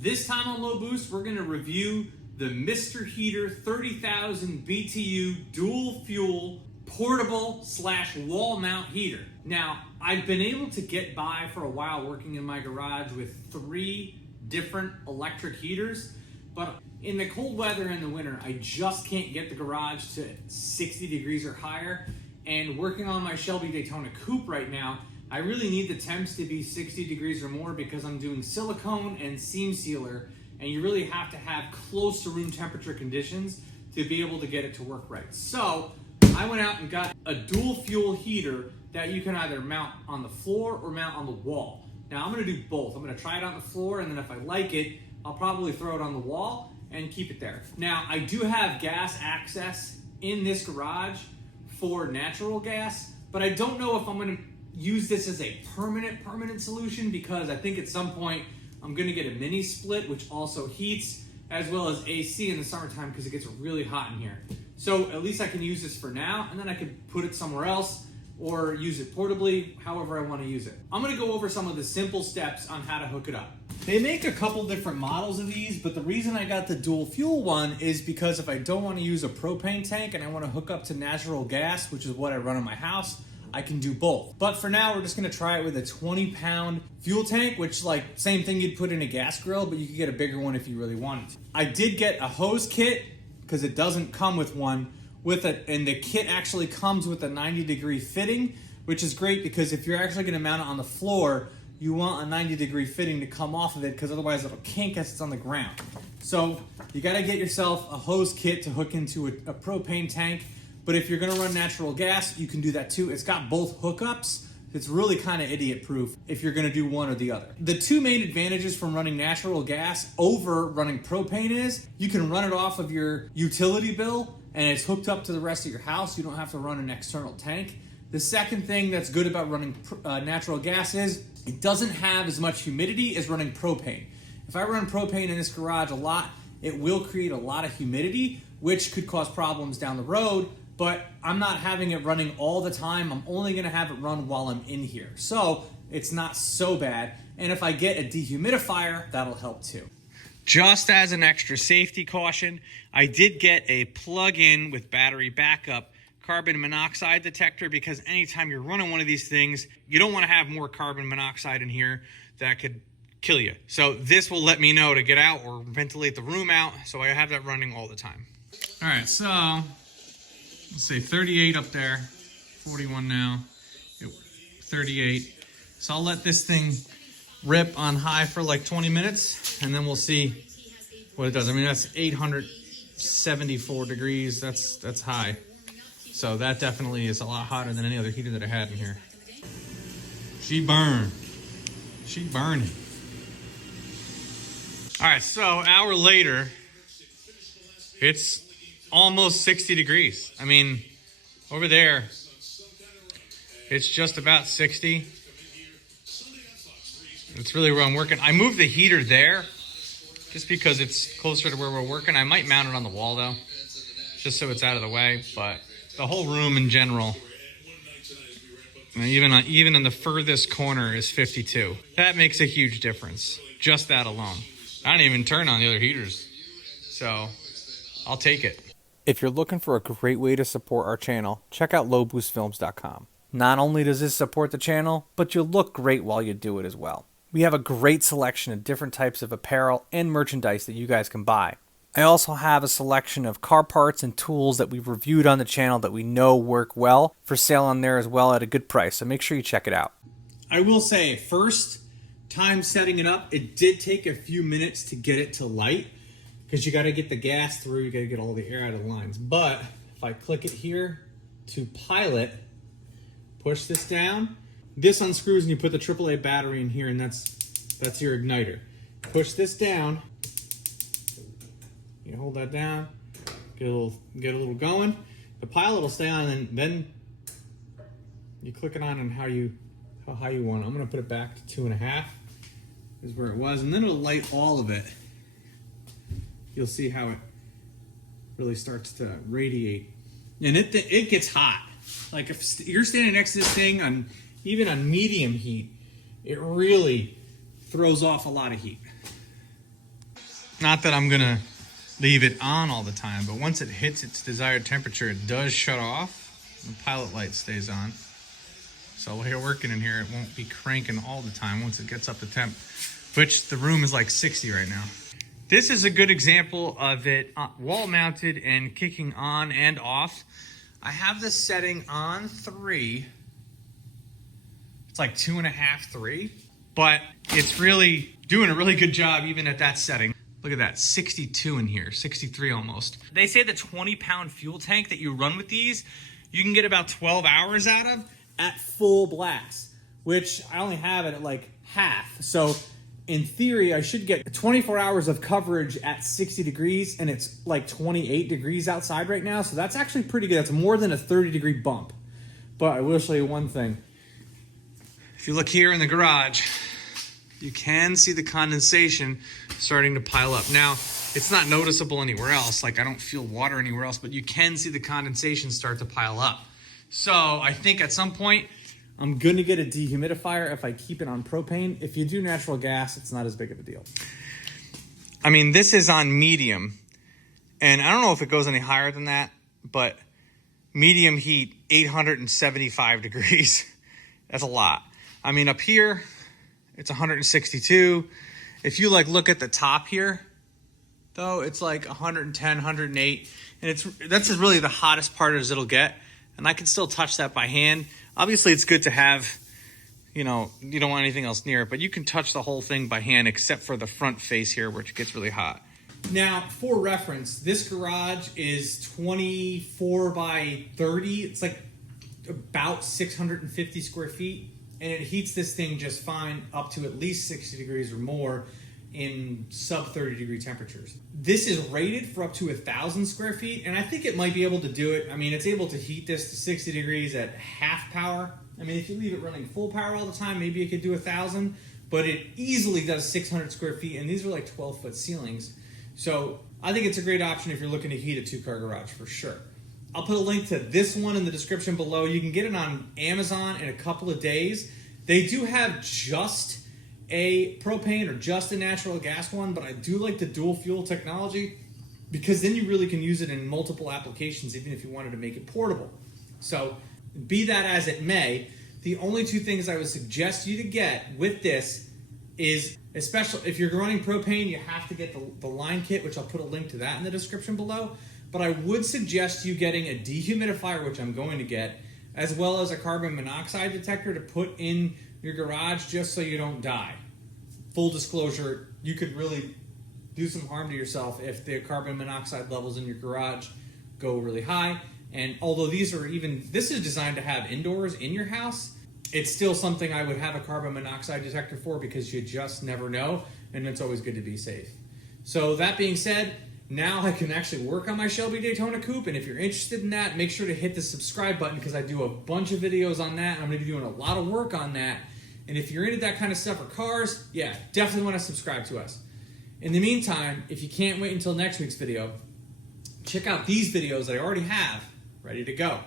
This time on Low Boost, we're gonna review the Mr. Heater 30,000 BTU dual fuel portable / wall mount heater. Now, I've been able to get by for a while working in my garage with 3 different electric heaters, but in the cold weather in the winter, I just can't get the garage to 60 degrees or higher. And working on my Shelby Daytona Coupe right now, I really need the temps to be 60 degrees or more because I'm doing silicone and seam sealer, and you really have to have close to room temperature conditions to be able to get it to work right. So I went out and got a dual fuel heater that you can either mount on the floor or mount on the wall. Now I'm gonna do both. I'm gonna try it on the floor, and then if I like it, I'll probably throw it on the wall and keep it there. Now I do have gas access in this garage for natural gas, but I don't know if I'm gonna use this as a permanent solution, because I think at some point I'm gonna get a mini split, which also heats, as well as AC in the summertime because it gets really hot in here. So at least I can use this for now, and then I can put it somewhere else or use it portably, however I want to use it. I'm gonna go over some of the simple steps on how to hook it up. They make a couple different models of these, but the reason I got the dual fuel one is because if I don't want to use a propane tank and I want to hook up to natural gas, which is what I run in my house, I can do both. But for now, we're just gonna try it with a 20-pound fuel tank, which like same thing you'd put in a gas grill, but you could get a bigger one if you really wanted to. I did get a hose kit because it doesn't come with one with it, and the kit actually comes with a 90-degree fitting, which is great because if you're actually gonna mount it on the floor, you want a 90-degree fitting to come off of it because otherwise it'll kink as it's on the ground. So you gotta get yourself a hose kit to hook into a propane tank. But if you're gonna run natural gas, you can do that too. It's got both hookups. It's really kind of idiot proof if you're gonna do one or the other. The 2 main advantages from running natural gas over running propane is you can run it off of your utility bill and it's hooked up to the rest of your house. You don't have to run an external tank. The second thing that's good about running natural gas is it doesn't have as much humidity as running propane. If I run propane in this garage a lot, it will create a lot of humidity, which could cause problems down the road. But I'm not having it running all the time. I'm only gonna have it run while I'm in here. So it's not so bad. And if I get a dehumidifier, that'll help too. Just as an extra safety caution, I did get a plug-in with battery backup carbon monoxide detector, because anytime you're running one of these things, you don't wanna have more carbon monoxide in here that could kill you. So this will let me know to get out or ventilate the room out. So I have that running all the time. All right, so let's say 38 up there, 41 now, 38. So I'll let this thing rip on high for like 20 minutes, and then we'll see what it does. I mean, that's 874 degrees. That's high. So that definitely is a lot hotter than any other heater that I had in here. She burned. She burning. All right, so an hour later, it's almost 60 degrees. I mean, over there, it's just about 60. It's really where I'm working. I moved the heater there just because it's closer to where we're working. I might mount it on the wall though, just so it's out of the way. But the whole room in general, even in the furthest corner, is 52. That makes a huge difference, just that alone. I don't even turn on the other heaters, so I'll take it. If you're looking for a great way to support our channel, check out lowboostfilms.com. Not only does this support the channel, but you'll look great while you do it as well. We have a great selection of different types of apparel and merchandise that you guys can buy. I also have a selection of car parts and tools that we've reviewed on the channel that we know work well for sale on there as well at a good price, so make sure you check it out. I will say, first time setting it up, it did take a few minutes to get it to light, because you got to get the gas through, you got to get all the air out of the lines. But if I click it here to pilot, push this down, this unscrews and you put the AAA battery in here, and that's your igniter. Push this down, you hold that down, get a little going. The pilot will stay on, and then you click it on and how high you want it. I'm gonna put it back to 2.5 is where it was, and then it'll light all of it. You'll see how it really starts to radiate. And it gets hot. Like if you're standing next to this thing even on medium heat, it really throws off a lot of heat. Not that I'm gonna leave it on all the time, but once it hits its desired temperature, it does shut off. The pilot light stays on. So while you're working in here, it won't be cranking all the time once it gets up to temp, which the room is like 60 right now. This is a good example of it wall mounted and kicking on and off. I have this setting on 3. It's like 2.5, 3, but it's really doing a really good job even at that setting. Look at that, 62 in here, 63 almost. They say the 20-pound fuel tank that you run with these, you can get about 12 hours out of at full blast, which I only have it at like half. So in theory, I should get 24 hours of coverage at 60 degrees, and it's like 28 degrees outside right now. So that's actually pretty good. That's more than a 30-degree bump. But I will show you one thing. If you look here in the garage, you can see the condensation starting to pile up. Now, it's not noticeable anywhere else. Like, I don't feel water anywhere else, but you can see the condensation start to pile up. So I think at some point, I'm gonna get a dehumidifier if I keep it on propane. If you do natural gas, it's not as big of a deal. I mean, this is on medium, and I don't know if it goes any higher than that, but medium heat, 875 degrees. That's a lot. I mean, up here, it's 162. If you like look at the top here, though, it's like 110, 108, and that's just really the hottest part as it'll get. And I can still touch that by hand. Obviously, it's good to have, you know, you don't want anything else near it, but you can touch the whole thing by hand except for the front face here, which gets really hot. Now, for reference, this garage is 24 by 30. It's like about 650 square feet, and it heats this thing just fine up to at least 60 degrees or more in sub 30 degree temperatures. This is rated for up to 1,000 square feet, and I think it might be able to do it. I mean, it's able to heat this to 60 degrees at half power. I mean, if you leave it running full power all the time, maybe it could do 1,000, but it easily does 600 square feet, and these are like 12-foot ceilings. So I think it's a great option if you're looking to heat a 2-car garage for sure. I'll put a link to this one in the description below. You can get it on Amazon in a couple of days. They do have just a propane or just a natural gas one, but I do like the dual fuel technology because then you really can use it in multiple applications, even if you wanted to make it portable. So be that as it may, the only 2 things I would suggest you to get with this is, especially if you're running propane, you have to get the line kit, which I'll put a link to that in the description below. But I would suggest you getting a dehumidifier, which I'm going to get, as well as a carbon monoxide detector to put in your garage just so you don't die. Full disclosure, you could really do some harm to yourself if the carbon monoxide levels in your garage go really high. And although this is designed to have indoors in your house, it's still something I would have a carbon monoxide detector for because you just never know, and it's always good to be safe. So that being said, now I can actually work on my Shelby Daytona Coupe, and if you're interested in that, make sure to hit the subscribe button because I do a bunch of videos on that, and I'm going to be doing a lot of work on that. And if you're into that kind of stuff for cars, yeah, definitely want to subscribe to us. In the meantime, if you can't wait until next week's video, check out these videos that I already have ready to go.